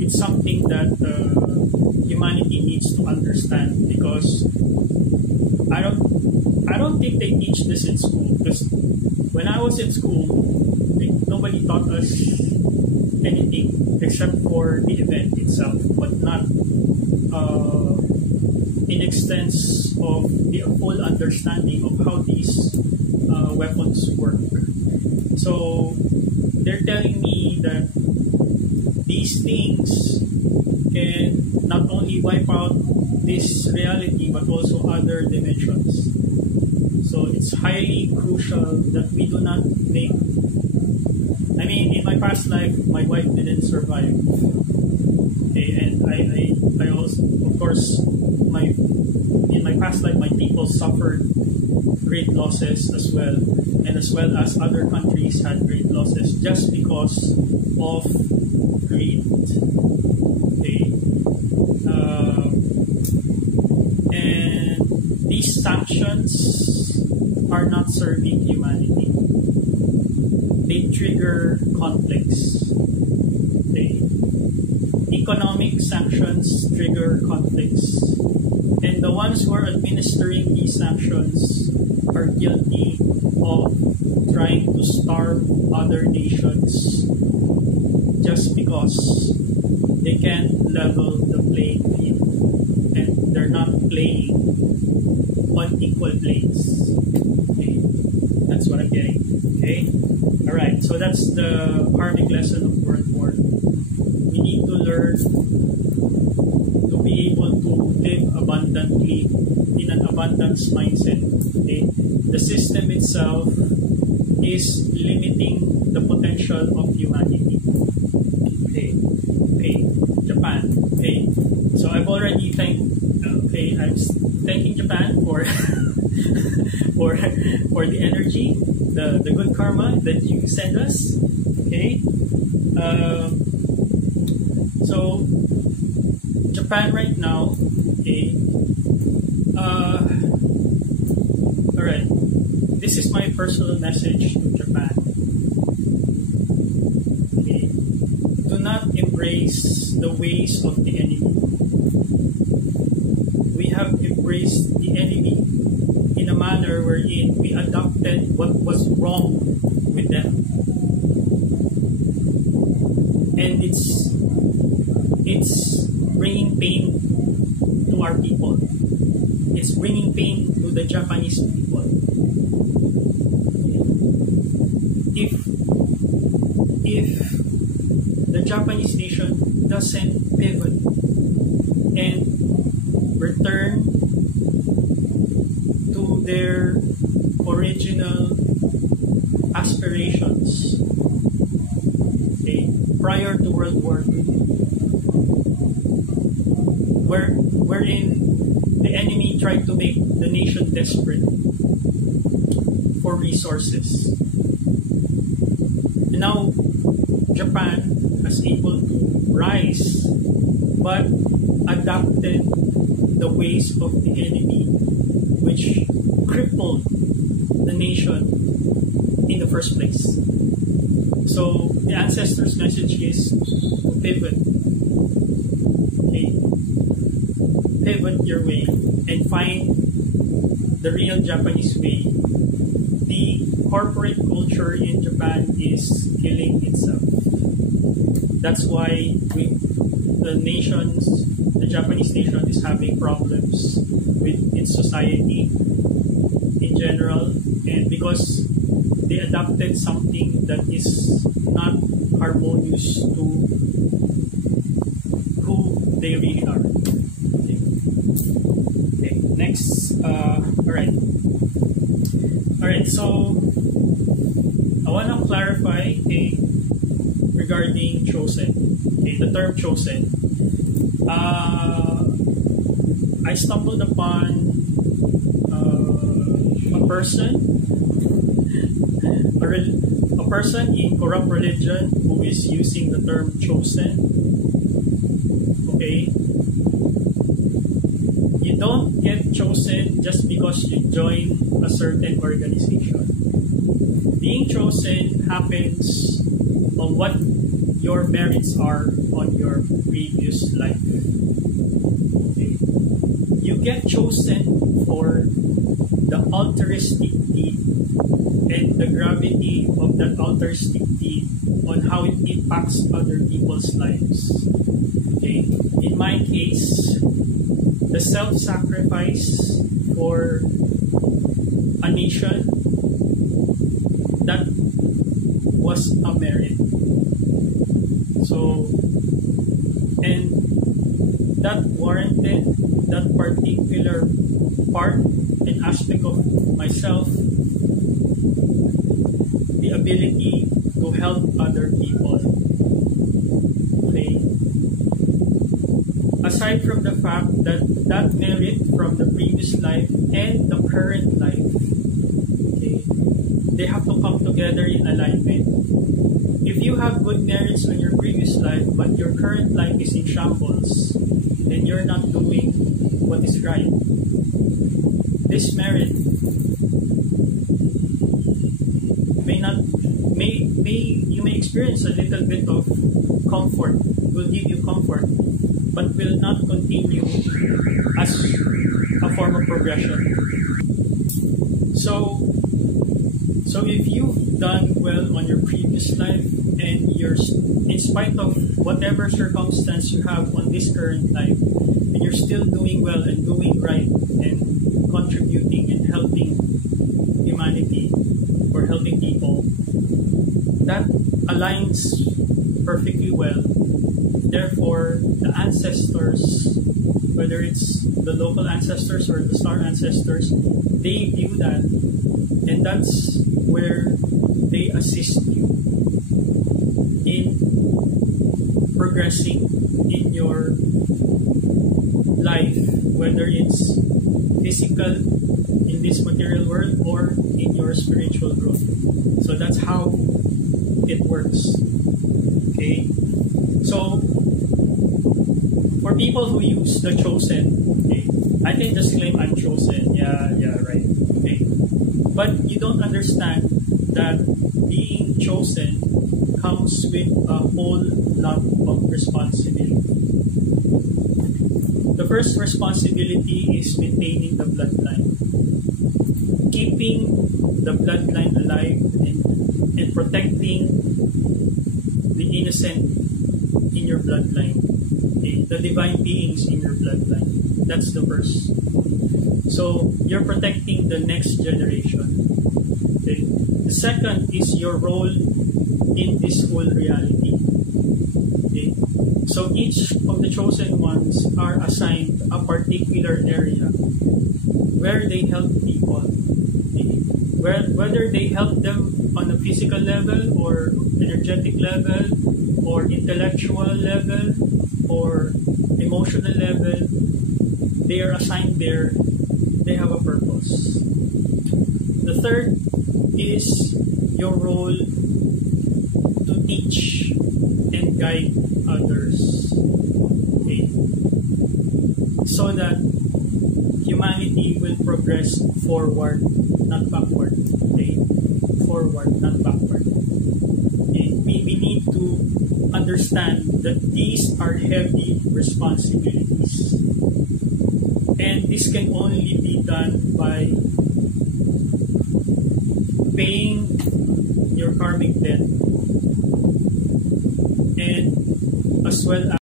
it's something that humanity needs to understand, because I don't think they teach this in school. Because when I was in school, nobody taught us anything except for the event itself, but not in extents of the full understanding of how these weapons work. So they're telling me that these things can not only wipe out this reality but also other dimensions. So it's highly crucial that we do not make. I mean, in my past life, my wife didn't survive. Okay, and I also, of course, in my past life, my people suffered great losses as well, and as well as other countries had great losses just because of greed. Okay, and these sanctions are not serving humanity. They trigger conflicts. Okay. Economic sanctions trigger conflicts. And the ones who are administering these sanctions are guilty of trying to starve other nations just because they can't level the playing field and they're not playing on equal planes. Okay. That's what I'm getting. Okay? Alright, so that's the karmic lesson of World War. We need to learn to be able to live abundantly in an abundance mindset. Okay? The system itself is limiting the potential of humanity. Okay, okay, Japan. Okay, so I've already I'm thanking Japan for for the energy, the good karma that you send us. Okay, so Japan right now. Okay, all right. This is my personal message to Japan. Okay, do not embrace the ways of the enemy. We have embraced the enemy in a manner wherein we adopted what was wrong with them, and it's bringing pain to our people. It's bringing pain to the Japanese people. If the Japanese nation doesn't pivot and return to their original aspirations, okay, prior to World War II, wherein the enemy tried to make the nation desperate for resources. And now Japan has able to rise, but adopted the ways of the enemy, which crippled the nation in the first place. So the ancestors' message is to pivot. Okay, pivot your way and find the real Japanese way. The corporate culture in Japan is killing itself. That's why the Japanese nation is having problems with its society in general, and because they adopted something that is not harmonious to who they really are. Okay, next. Alright, so I want to clarify regarding chosen. Okay, the term chosen. I stumbled upon a person in corrupt religion who is using the term chosen. Okay, you don't get chosen just because you join a certain organization. Being chosen happens on what your merits are on your previous life. Okay? You get chosen for the altruistic deed and the gravity of that altruistic deed on how it impacts other people's lives. Okay? In my case, the self-sacrifice for a nation, that was a merit. So, and that warranted that particular part and aspect of myself, the ability to help other people. Okay? Aside from the fact that that merit from the previous life and the current life, okay, they have to come together in alignment. If you have good merits on your previous life, but your current life is in shambles, then you're not doing what is right. This merit you may experience a little bit of comfort, will give you comfort, but will not continue as a form of progression. So if you've done well on your previous life and in spite of whatever circumstance you have on this current life, and you're still doing well and doing right and contributing and helping humanity or helping people, that aligns perfectly well. Therefore, the ancestors, whether it's the local ancestors or the star ancestors, they view that, and that's where they assist you in progressing in your life, whether it's physical in this material world or in your spiritual growth. So that's how it works. Okay? So, for people who use the chosen, okay, I can just claim I'm chosen. Yeah, right. Okay? But you don't understand that being chosen comes with a whole lot of responsibility. The first responsibility is maintaining the bloodline, keeping the bloodline alive and protecting the innocent in your bloodline, okay? The divine beings in your bloodline. That's the first. So you're protecting the next generation. Okay? The second is your role in this whole reality. Okay? So each of the chosen ones are assigned a particular area where they help people. Okay? Whether they help them on a physical level or energetic level or intellectual level or emotional level, they are assigned there. They have a purpose. The third is your role to teach and guide others. Okay? So that humanity will progress forward, not backward. Okay? Forward, not backward. Okay? We need to understand that these are heavy responsibilities. And this can only be done by paying your karmic debt and as well as